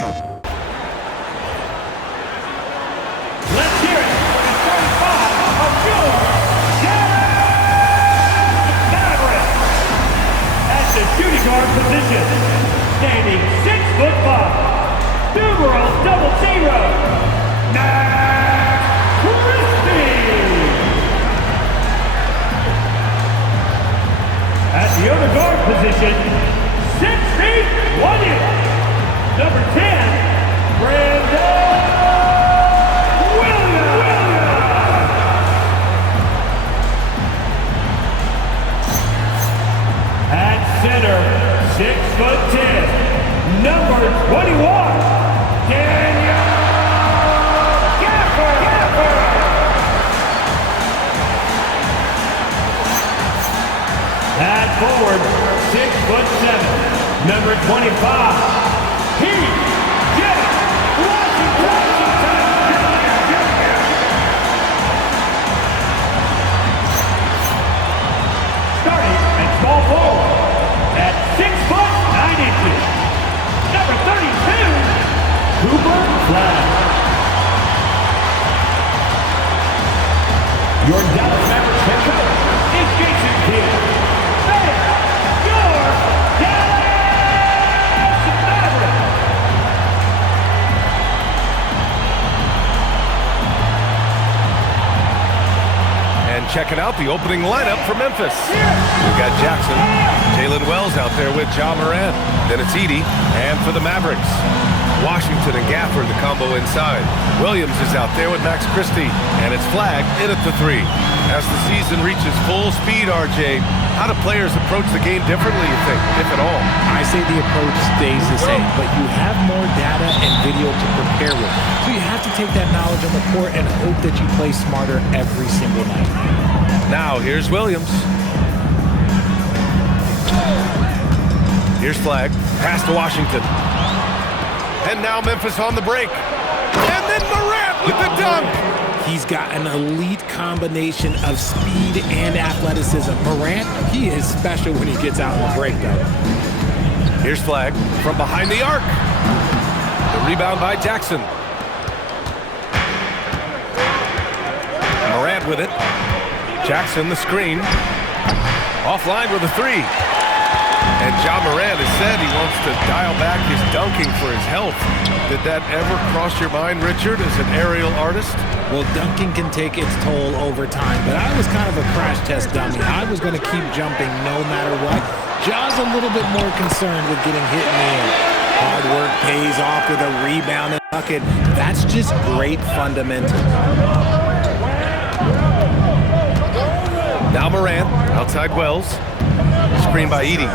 Let's hear it for the 35 of your Mavericks. At the shooting guard position, standing 6'5", numero 00, at the other guard position, 6 feet 1 inch, number 10, Brandon Williams. At center, 6'10", number 21, Daniel Gafford. At forward, 6'7", number 25, Heath Washington. Starting at small forward, at 6'9", number 32, Cooper Flag. Your Dallas Mavericks head coach is Jason Kidd. Checking out the opening lineup for Memphis. We've got Jackson, Jalen Wells out there with Ja Morant. Then it's Edey, and for the Mavericks, Washington and Gafford, the combo inside. Williams is out there with Max Christie, and it's Flag in at the 3. As the season reaches full speed, RJ, how do players approach the game differently, you think, if at all? I say the approach stays the same, but you have more data and video to prepare with. So you have to take that knowledge on the court and hope that you play smarter every single night. Now, here's Williams. Here's Flag. Pass to Washington. And now Memphis on the break. And then Morant with the dunk. He's got an elite combination of speed and athleticism. Morant, he is special when he gets out on the break, though. Here's Flag from behind the arc. The rebound by Jackson. Morant with it. Jackson, the screen. Offline with a 3. And Ja Morant has said he wants to dial back his dunking for his health. Did that ever cross your mind, Richard, as an aerial artist? Well, dunking can take its toll over time, but I was kind of a crash test dummy. I was going to keep jumping no matter what. Ja's a little bit more concerned with getting hit in the air. Hard work pays off with a rebound and bucket. That's just great fundamentals. Now Morant, outside Wells. Screen by Edey.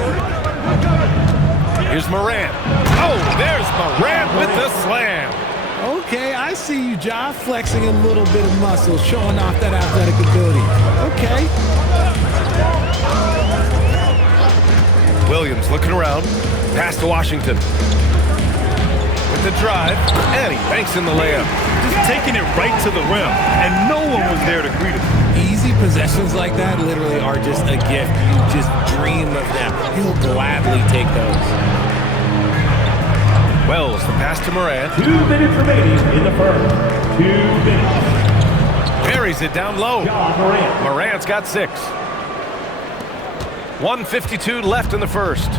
Here's Morant. Oh, there's Morant with the slam. Okay, I see you, Ja, flexing a little bit of muscle, showing off that athletic ability. Okay. Williams looking around. Pass to Washington. With the drive, and he banks in the layup. Just taking it right to the rim, and no one was there to greet him. Easy possessions like that literally are just a gift. You just dream of them. He'll gladly take those. Wells, the pass to Morant. 2 minutes remaining in the first. 2 minutes. Buries it down low. Ja Morant. Morant's got 6. 1:52 left in the first.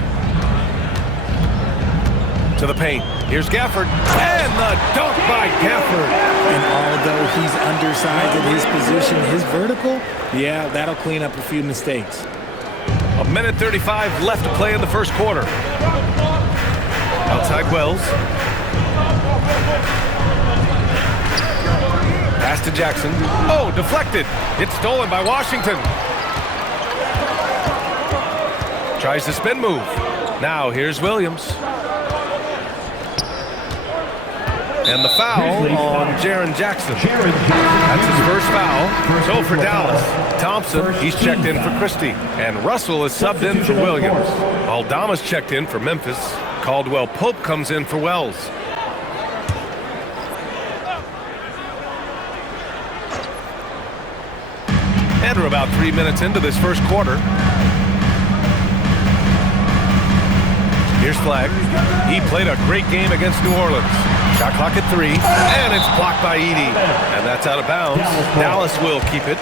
To the paint. Here's Gafford. And the dunk by Gafford. And although he's undersized at his position, his vertical, yeah, that'll clean up a few mistakes. 1:35 left to play in the first quarter. Outside Wells. Pass to Jackson. Oh, deflected. It's stolen by Washington. Tries the spin move. Now here's Williams. And the foul on Jaren Jackson. That's his first foul. So for Dallas, Thompson, he's checked in for Christie. And Russell is subbed in for Williams. Aldama's checked in for Memphis. Caldwell Pope comes in for Wells. And we're about 3 minutes into this first quarter. Here's Flag. He played a great game against New Orleans. Shot clock at 3, and it's blocked by Edey. And that's out of bounds. Dallas will keep it.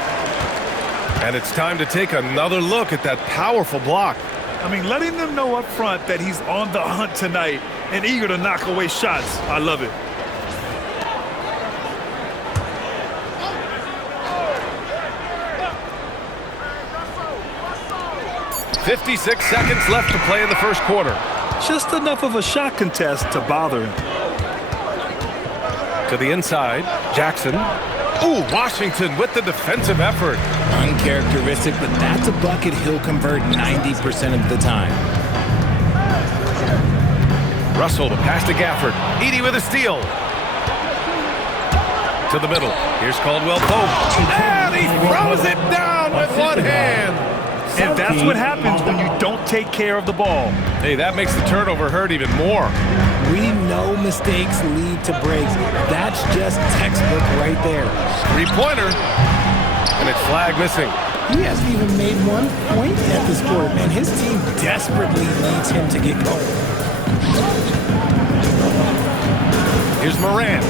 And it's time to take another look at that powerful block. I mean, letting them know up front that he's on the hunt tonight and eager to knock away shots. I love it. 56 seconds left to play in the first quarter. Just enough of a shot contest to bother him. To the inside, Jackson. Ooh, Washington with the defensive effort. Uncharacteristic, but that's a bucket he'll convert 90% of the time. Russell to pass to Gafford. Edey with a steal. To the middle. Here's Caldwell Pope. And he throws it down with one hand. And that's what happens when you don't take care of the ball. Hey, that makes the turnover hurt even more. We know mistakes lead to breaks. That's just textbook right there. Three-pointer. And it's Flag missing. He hasn't even made 1 point at this quarter, man. His team desperately needs him to get going. Here's Morant.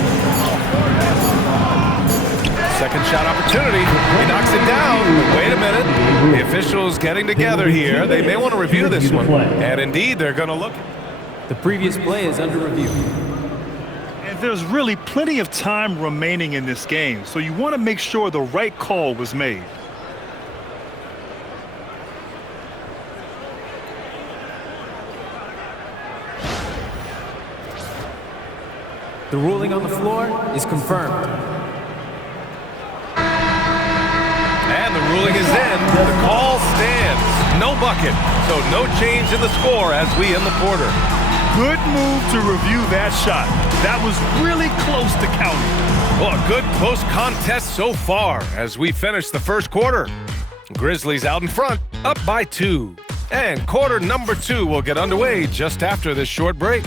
Second shot opportunity. He knocks it down. Wait a minute. The officials getting together here. They may want to review this one. And indeed, they're going to look. The previous play is under review. And there's really plenty of time remaining in this game, so you want to make sure the right call was made. The ruling on the floor is confirmed. And the ruling is in. The call stands. No bucket. So no change in the score as we end the quarter. Good move to review that shot. That was really close to counting. Well, a good close contest so far as we finish the first quarter. Grizzlies out in front, up by 2. And quarter number 2 will get underway just after this short break.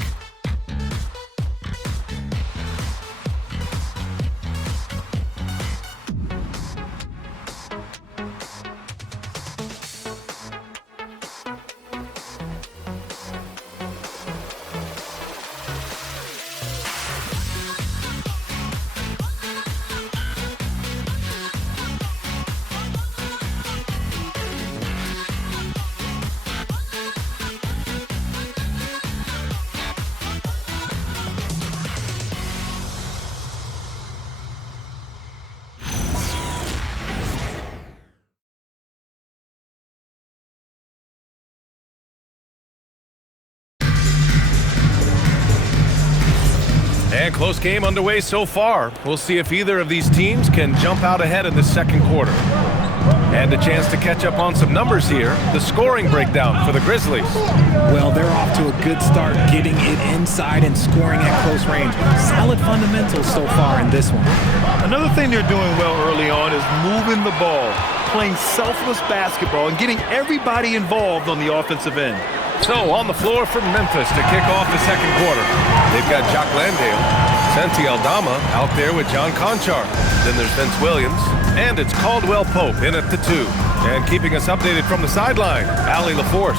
And close game underway so far. We'll see if either of these teams can jump out ahead in the second quarter. And a chance to catch up on some numbers here. The scoring breakdown for the Grizzlies. Well, they're off to a good start getting it inside and scoring at close range. Solid fundamentals so far in this one. Another thing they're doing well early on is moving the ball, playing selfless basketball, and getting everybody involved on the offensive end. So on the floor for Memphis to kick off the second quarter. They've got Jock Landale, Santi Aldama out there with John Conchar. Then there's Vince Williams, and it's Caldwell Pope in at the 2. And keeping us updated from the sideline, Allie LaForce.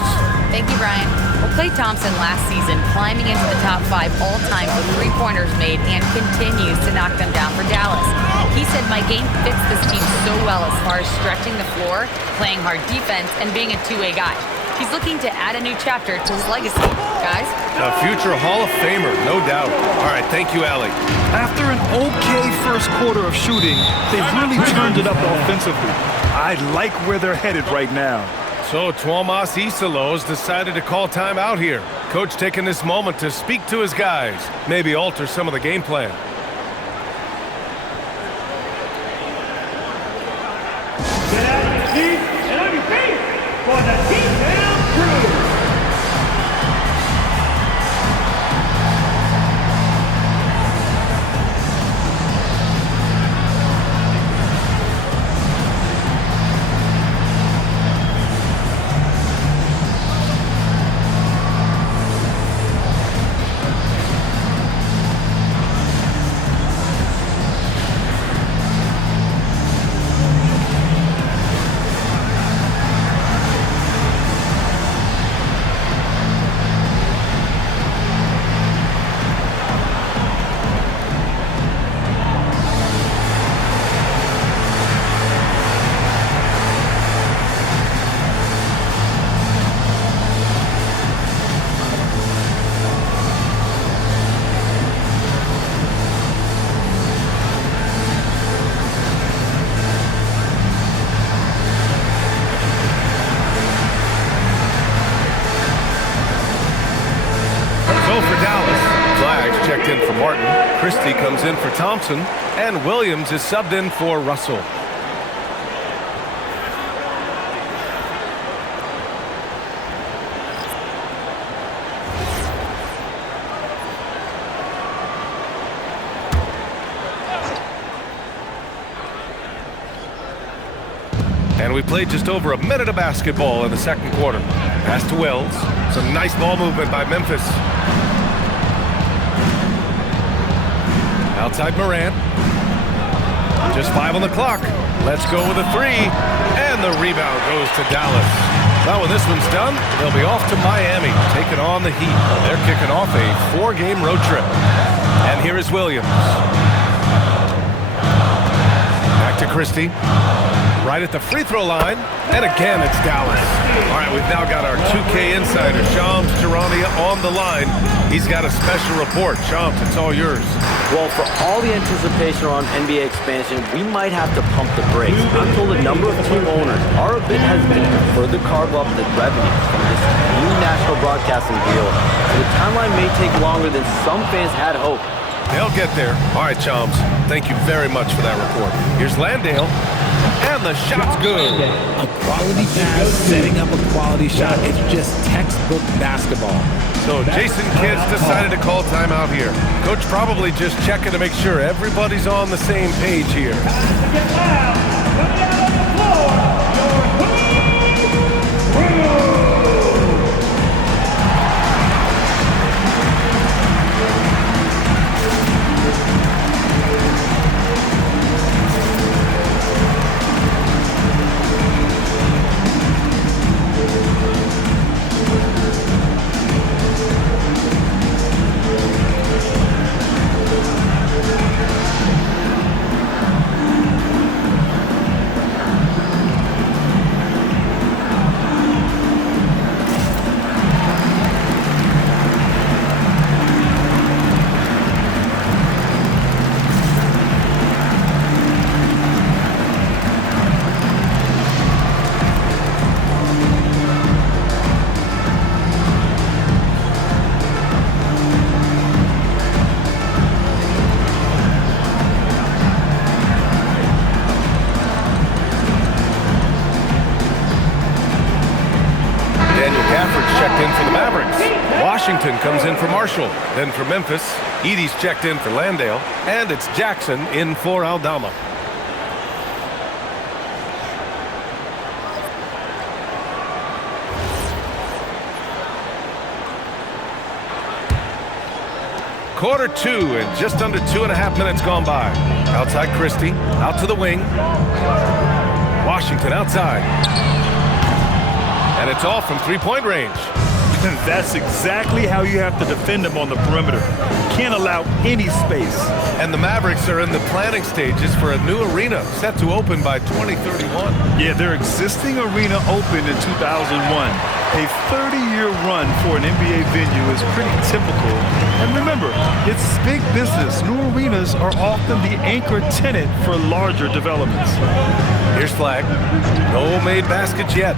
Thank you, Brian. Well, Klay Thompson last season climbing into the top 5 all-time for three-pointers made and continues to knock them down for Dallas. He said, my game fits this team so well as far as stretching the floor, playing hard defense, and being a two-way guy. He's looking to add a new chapter to his legacy. Guys? A future Hall of Famer, no doubt. All right, thank you, Allie. After an okay first quarter of shooting, they've really turned it up offensively. I like where they're headed right now. So Tuomas Isalos decided to call time out here. Coach taking this moment to speak to his guys, maybe alter some of the game plan. Get out of your seat and on your feet for the T-Town Crew. checked in for Martin. Christie comes in for Thompson. And Williams is subbed in for Russell. And we played just over a minute of basketball in the second quarter. Pass to Wells. Some nice ball movement by Memphis. Outside Morant. Just 5 on the clock. Let's go with a 3. And the rebound goes to Dallas. Now when this one's done, they'll be off to Miami, taking on the Heat. They're kicking off a 4-game road trip. And here is Williams. Back to Christie. Right at the free throw line, and again it's Dallas. All right, we've now got our 2K insider, Shams Charania, on the line. He's got a special report. Shams, it's all yours. Well, for all the anticipation around NBA expansion, we might have to pump the brakes. I'm told a number of team owners are a bit hesitant to further carve up the revenue from this new national broadcasting deal. So the timeline may take longer than some fans had hoped. They'll get there. All right, Shams, thank you very much for that report. Here's Landale. And the shot's good. A quality pass, setting up a quality shot. It's just textbook basketball. So Jason Kidd's decided to call timeout here. Coach probably just checking to make sure everybody's on the same page here. Get loud. Coming out on the floor, your checked in for the Mavericks. Washington comes in for Marshall. Then for Memphis, Edey's checked in for Landale. And it's Jackson in for Aldama. Quarter 2 and just under 2.5 minutes gone by. Outside Christie, out to the wing. Washington outside. And it's off from three-point range. That's exactly how you have to defend them on the perimeter. Can't allow any space. And the Mavericks are in the planning stages for a new arena set to open by 2031. Yeah, their existing arena opened in 2001. A 30-year run for an NBA venue is pretty typical. And remember, it's big business. New arenas are often the anchor tenant for larger developments. Here's Flag. No made baskets yet.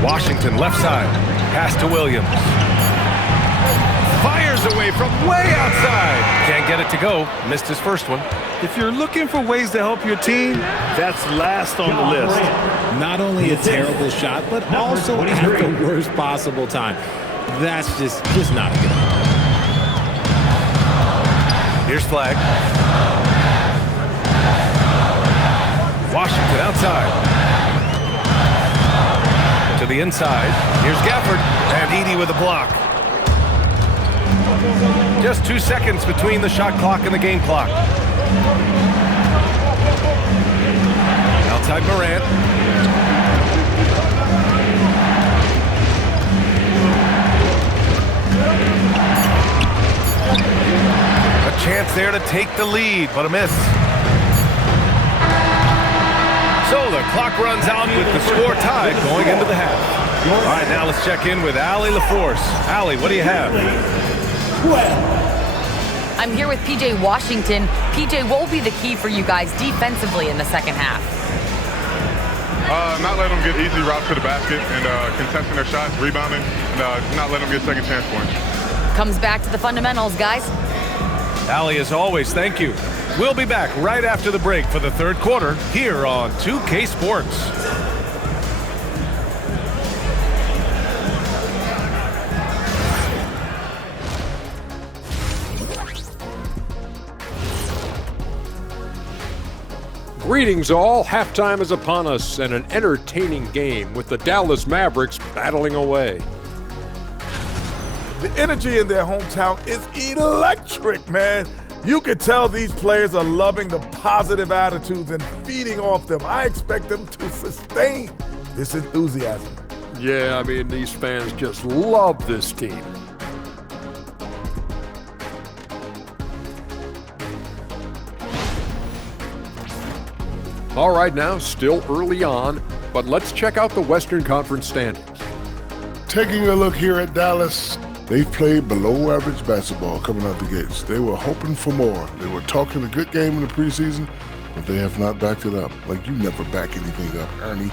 Washington left side. Pass to Williams. Fires away from way outside. Can't get it to go. Missed his first one. If you're looking for ways to help your team, that's last on the list. Not only a terrible shot, but also at the worst possible time. That's just not a good idea. Here's Flag. Washington outside. To the inside. Here's Gafford. And Edey with a block. Just 2 seconds between the shot clock and the game clock. Outside Morant. A chance there to take the lead, but a miss. So the clock runs out with the score tied going into the half. All right, now let's check in with Allie LaForce. Allie, what do you have? I'm here with PJ Washington. PJ, what will be the key for you guys defensively in the second half? Not letting them get easy routes to the basket and contesting their shots, rebounding, and not letting them get second chance points. Comes back to the fundamentals, guys. Allie, as always, thank you. We'll be back right after the break for the third quarter here on 2K Sports. Greetings all, halftime is upon us and an entertaining game with the Dallas Mavericks battling away. The energy in their hometown is electric, man. You can tell these players are loving the positive attitudes and feeding off them. I expect them to sustain this enthusiasm. Yeah, I mean, these fans just love this team. All right, now, still early on, but let's check out the Western Conference standings. Taking a look here at Dallas, they've played below average basketball coming out the gates. They were hoping for more. They were talking a good game in the preseason, but they have not backed it up. Like, you never back anything up, Ernie.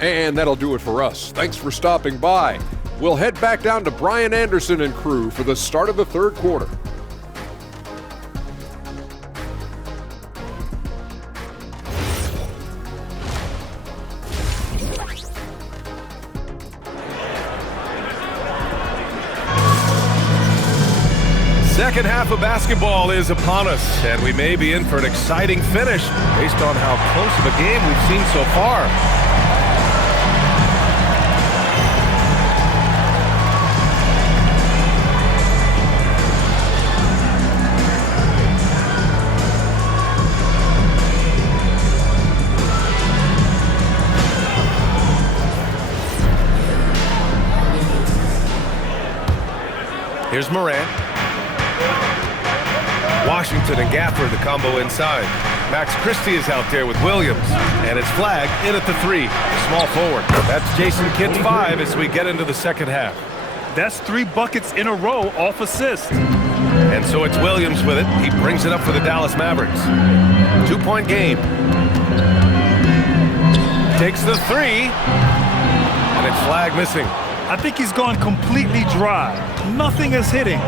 And that'll do it for us. Thanks for stopping by. We'll head back down to Brian Anderson and crew for the start of the third quarter. Second half of basketball is upon us, and we may be in for an exciting finish based on how close of a game we've seen so far. Here's Morant. Washington and Gafford, the combo inside. Max Christie is out there with Williams, and it's Flag in at the three, small forward. That's Jason Kidd's 5 as we get into the second half. That's 3 buckets in a row off assist. And so it's Williams with it. He brings it up for the Dallas Mavericks. 2-point game. Takes the 3, and it's Flag missing. I think he's gone completely dry. Nothing is hitting.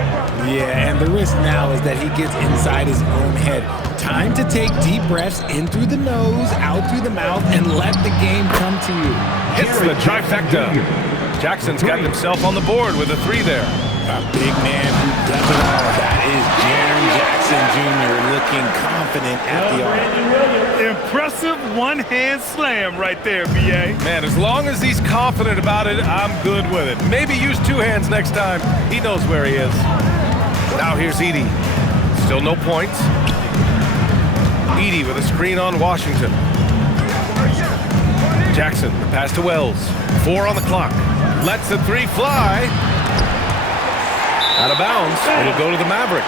Yeah, and the risk now is that he gets inside his own head. Time to take deep breaths in through the nose, out through the mouth, and let the game come to you. Hits the trifecta. Jackson's got himself on the board with a 3 there. A big man who does it all. That is Jaren Jackson Jr. looking confident at the arc. Impressive one-hand slam right there, B.A. Man, as long as he's confident about it, I'm good with it. Maybe use 2 hands next time. He knows where he is. Now here's Edey. Still no points. Edey with a screen on Washington. Jackson, the pass to Wells. 4 on the clock. Lets the 3 fly. Out of bounds. It'll go to the Mavericks.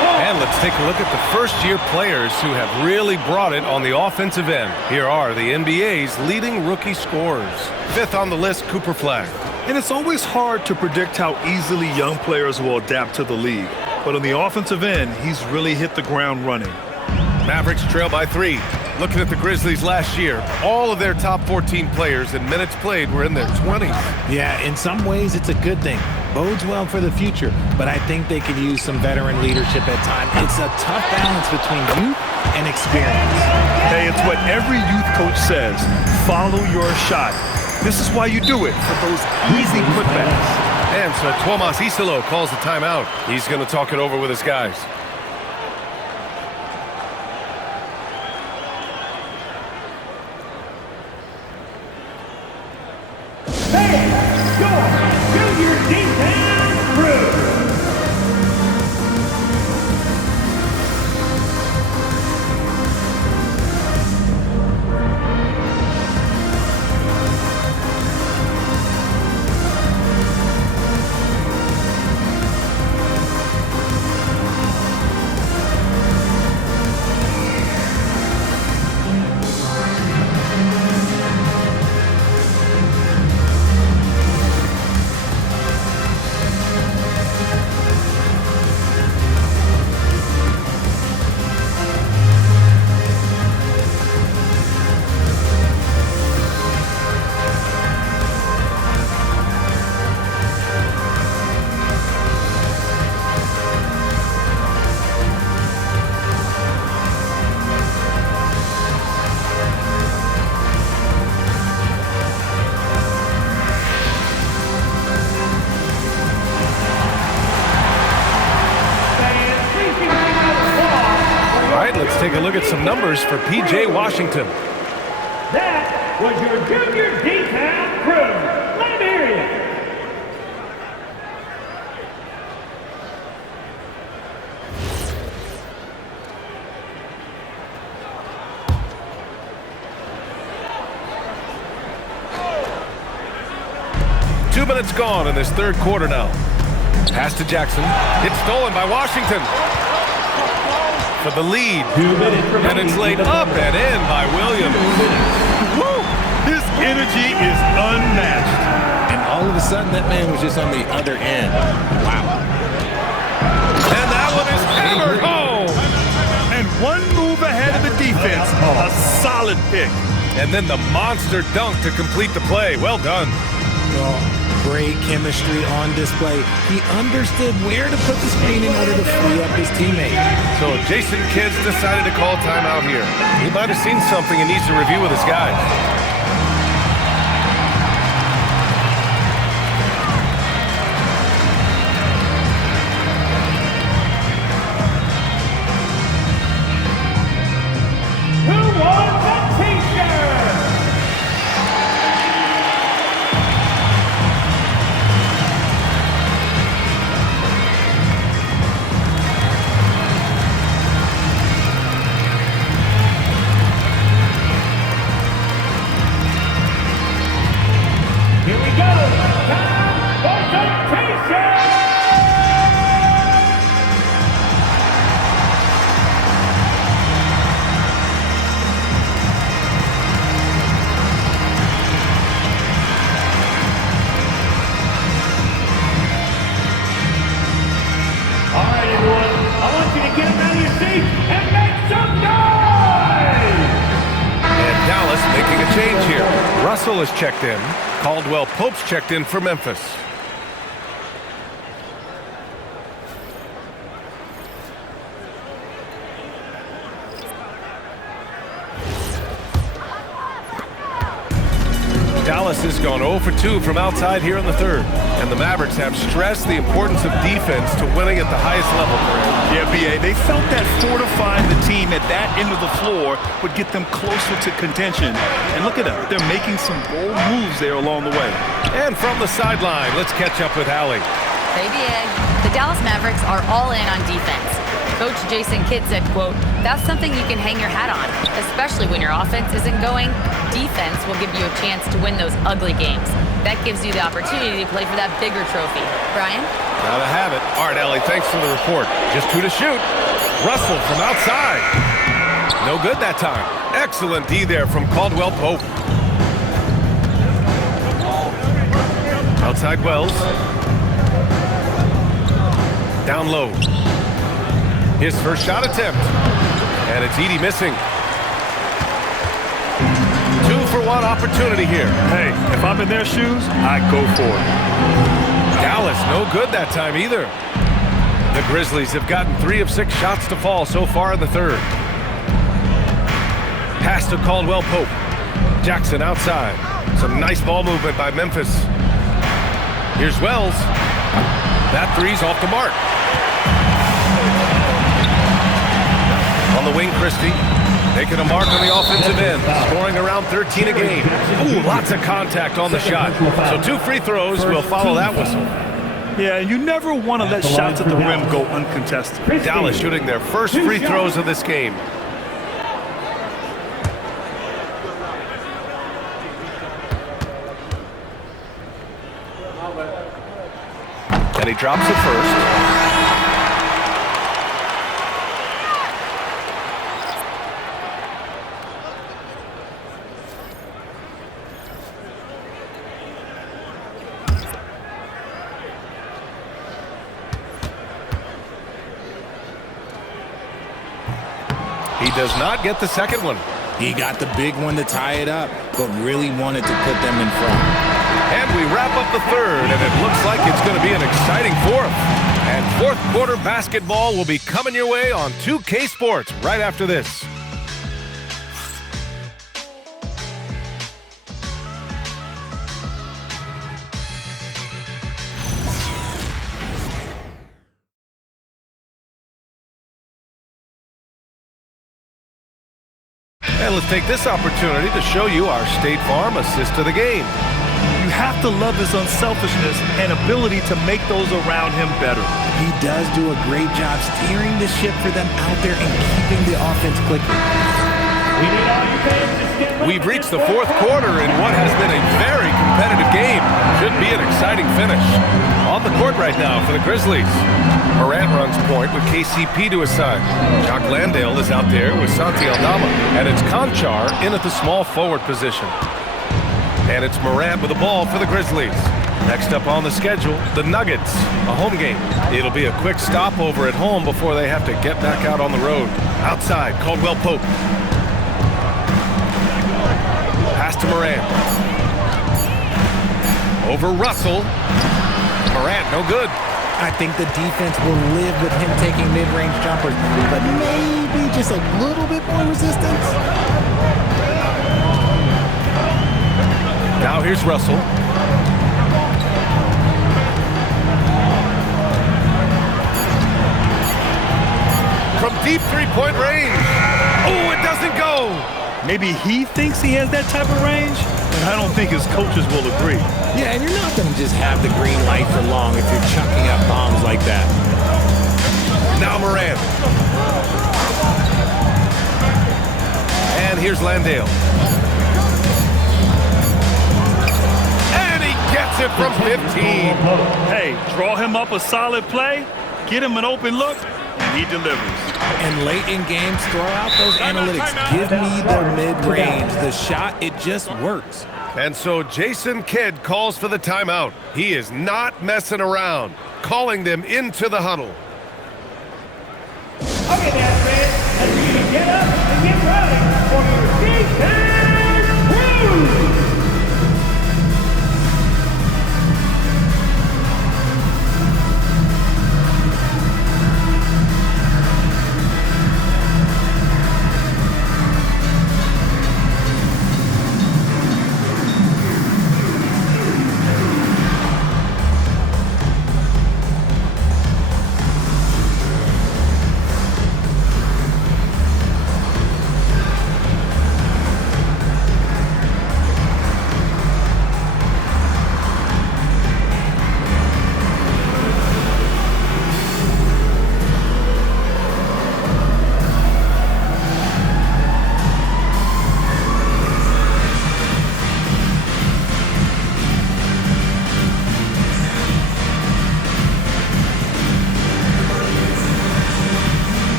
And let's take a look at the first-year players who have really brought it on the offensive end. Here are the NBA's leading rookie scorers. 5th on the list, Cooper Flag. And it's always hard to predict how easily young players will adapt to the league. But on the offensive end, he's really hit the ground running. Mavericks trail by 3. Looking at the Grizzlies last year, all of their top 14 players in minutes played were in their 20s. Yeah, in some ways it's a good thing. Bodes well for the future, but I think they could use some veteran leadership at times. It's a tough balance between youth and experience. Hey, it's what every youth coach says. Follow your shot. This is why you do it, for those easy putbacks. And so Tomas Isolo calls the timeout. He's going to talk it over with his guys. take a look at some numbers for P.J. Washington. That was your junior D-Town crew. Let me hear you. Two minutes gone in this third quarter now. Pass to Jackson. It's stolen by Washington. For the lead. 2 minutes remaining. And it's laid up and in by Williams. Woo! His energy is unmatched. And all of a sudden, that man was just on the other end. Wow. And that one is hammered home. And one move ahead of the defense. A solid pick. And then the monster dunk to complete the play. Well done. Well, great chemistry on display. He understood where to put the screen in order to free up his teammate. So Jason Kidd decided to call timeout here. He might have seen something and needs to review with his guys. Who wants a t-shirt? Here we go. Time for some t-shirts. All right, everyone. I want you to get out of your seat and make some noise! And Dallas making a change here. Russell is checked in. Caldwell Pope's checked in for Memphis. Dallas has gone 0 for 2 from outside here in the third. And the Mavericks have stressed the importance of defense to winning at the highest level. Yeah, B.A., they felt that fortifying the team at that end of the floor would get them closer to contention. And look at them. They're making some bold moves there along the way. And from the sideline, let's catch up with Allie. ABA, the Dallas Mavericks are all in on defense. Coach Jason Kidd said, quote, "That's something you can hang your hat on, especially when your offense isn't going. Defense will give you a chance to win those ugly games. That gives you the opportunity to play for that bigger trophy." Brian? Gotta have it. All right, Allie, thanks for the report. Just 2 to shoot. Russell from outside. No good that time. Excellent D there from Caldwell Pope. Outside Wells. Down low. His first shot attempt. And it's Edey missing. 2-for-1 opportunity here. Hey, if I'm in their shoes, I'd go for it. Dallas, no good that time either. The Grizzlies have gotten 3 of 6 shots to fall so far in the third. Pass to Caldwell Pope. Jackson outside. Some nice ball movement by Memphis. Here's Wells. That three's off the mark. On the wing, Christie. Making a mark on the offensive end. Scoring around 13 a game. Ooh, lots of contact on the shot. So 2 free throws will follow that whistle. Yeah, you never want to let shots at the rim go uncontested. Dallas shooting their first free throws of this game. And he drops it first. He does not get the second one. He got the big one to tie it up, but really wanted to put them in front. And we wrap up the third, and it looks like it's going to be an exciting fourth. And fourth quarter basketball will be coming your way on 2K Sports right after this. And let's take this opportunity to show you our State Farm assist to the game. You have to love his unselfishness and ability to make those around him better. He does do a great job steering the ship for them out there and keeping the offense clicking. We've reached the fourth quarter in what has been a very competitive game. Should be an exciting finish. On the court right now for the Grizzlies. Morant runs point with KCP to his side. Jock Landale is out there with Santi Aldama. And it's Conchar in at the small forward position. And it's Morant with the ball for the Grizzlies. Next up on the schedule, the Nuggets, a home game. It'll be a quick stopover at home before they have to get back out on the road. Outside, Caldwell Pope. Pass to Morant. Over Russell. Morant, no good. I think the defense will live with him taking mid-range jumpers, but maybe just a little bit more resistance. Now here's Russell. From deep three-point range. Oh, it doesn't go. Maybe he thinks he has that type of range, and I don't think his coaches will agree. Yeah, and you're not going to just have the green light for long if you're chucking up bombs like that. Now Morant. And here's Landale. And he gets it from 15. Hey, draw him up a solid play, get him an open look, and he delivers. And late in games, throw out those analytics. Give me the mid-range. The shot, it just works. And so Jason Kidd calls for the timeout. He is not messing around, calling them into the huddle. Okay, that's it. Let's see you get up and get ready for your defense crew.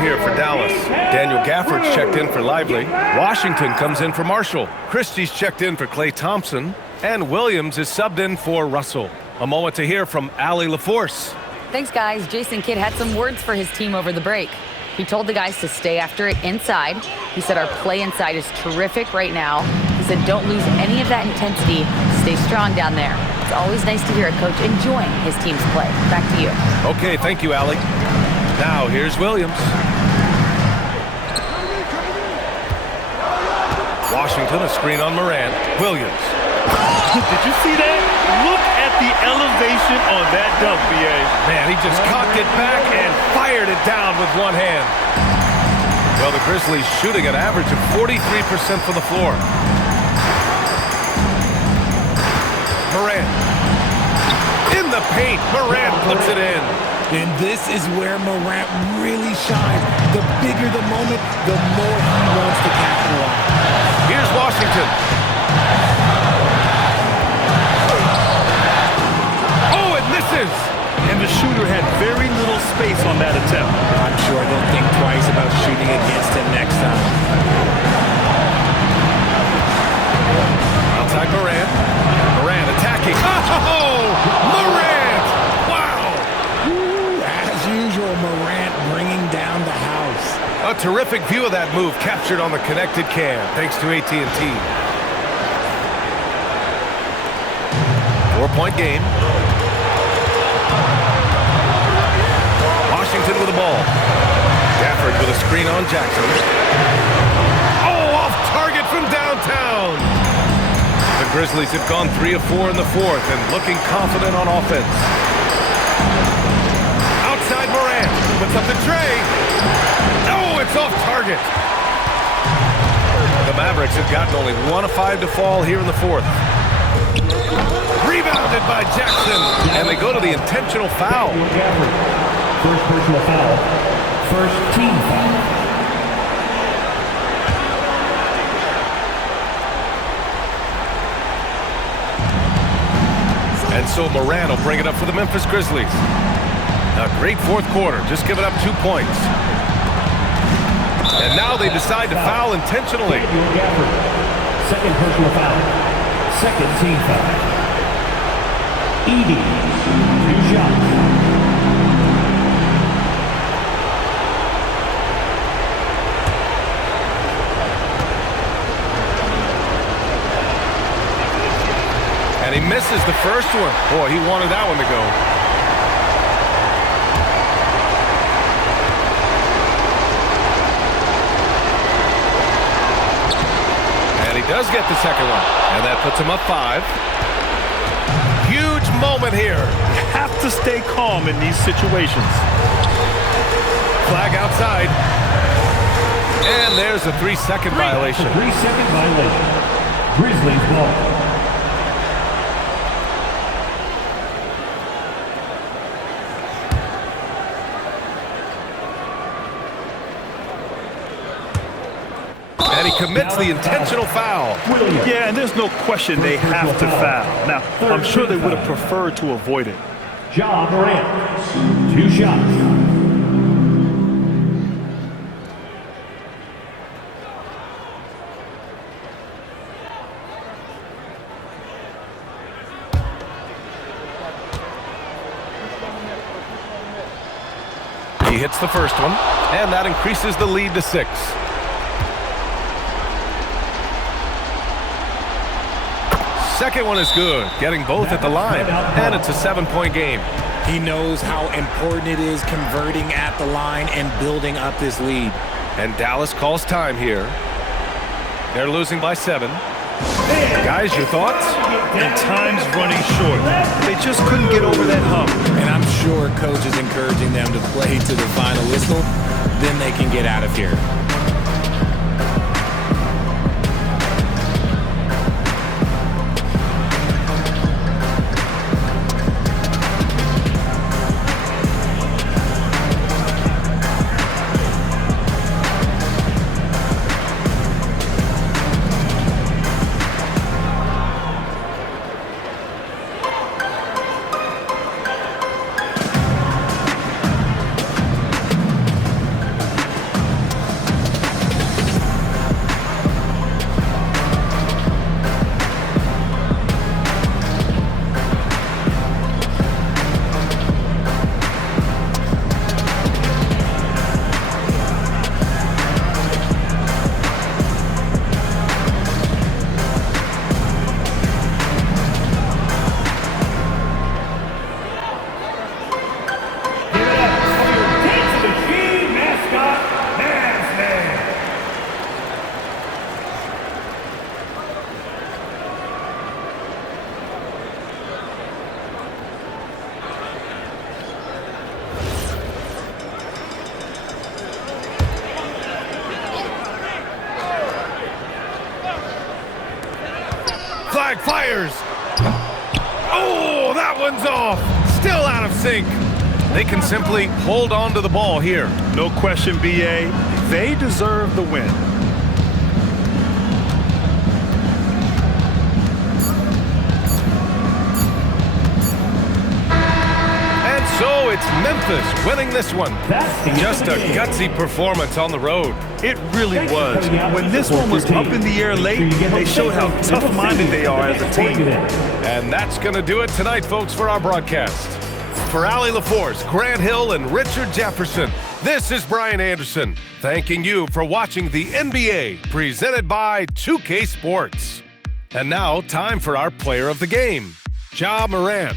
Here for Dallas. Daniel Gafford's checked in for Lively. Washington comes in for Marshall. Christie's checked in for Klay Thompson. And Williams is subbed in for Russell. A moment to hear from Allie LaForce. Thanks, guys. Jason Kidd had some words for his team over the break. He told the guys to stay after it inside. He said our play inside is terrific right now. He said don't lose any of that intensity. Stay strong down there. It's always nice to hear a coach enjoying his team's play. Back to you. Okay, thank you, Allie. Now here's Williams. Washington, a screen on Morant. Williams. Did you see that? Look at the elevation on that dunk, B.A. Man, he just cocked it back and fired it down with one hand. Well, the Grizzlies shooting an average of 43% from the floor. Morant. In the paint, Morant puts it in. And this is where Morant really shines. The bigger the moment, the more he wants to capitalize. Here's Washington. Oh, it misses. And the shooter had very little space on that attempt. I'm sure they'll think twice about shooting against him next time. Outside Morant. Morant attacking. Oh, Morant! Wow! As usual, Morant bringing down the house. A terrific view of that move captured on the connected cam, thanks to AT&T. 4-point game. Washington with the ball. Gafford with a screen on Jackson. Oh, off target from downtown. The Grizzlies have gone 3 of 4 in the fourth and looking confident on offense. Outside Morant, puts up the tray. Oh, it's off target. The Mavericks have gotten only 1 of 5 to fall here in the fourth. Rebounded by Jackson, and they go to the intentional foul. First personal foul. First team foul. And so Morant will bring it up for the Memphis Grizzlies. A great fourth quarter, just giving up 2 points. And now they decide to foul intentionally. Second personal foul. Second team foul. Edey, 2 shots. And he misses the first one. Boy, he wanted that one to go. And he does get the second one. And that puts him up 5. Huge moment here. You have to stay calm in these situations. Flag outside. And there's a 3-second violation. 3-second violation. Grizzlies ball. And he commits the intentional foul. Yeah, and there's no question they have to foul. Now, I'm sure they would have preferred to avoid it. Ja Morant, 2 shots. He hits the first one, and that increases the lead to 6. Second one is good, getting both at the line, and it's a 7-point game. He knows how important it is converting at the line and building up this lead. And Dallas calls time here. They're losing by 7. Guys, your thoughts? And time's running short. They just couldn't get over that hump. And I'm sure coach is encouraging them to play to the final whistle. Then they can get out of here. Flag fires. Oh, that one's off. Still out of sync. They can simply hold on to the ball here. No question, B.A. They deserve the win. And so it's Memphis winning this one. Just a gutsy performance on the road. It really was. When this one was up in the air late, they showed how tough-minded they are as a team. And that's going to do it tonight, folks, for our broadcast. For Allie LaForce, Grant Hill, and Richard Jefferson, this is Brian Anderson, thanking you for watching the NBA, presented by 2K Sports. And now, time for our player of the game, Ja Morant.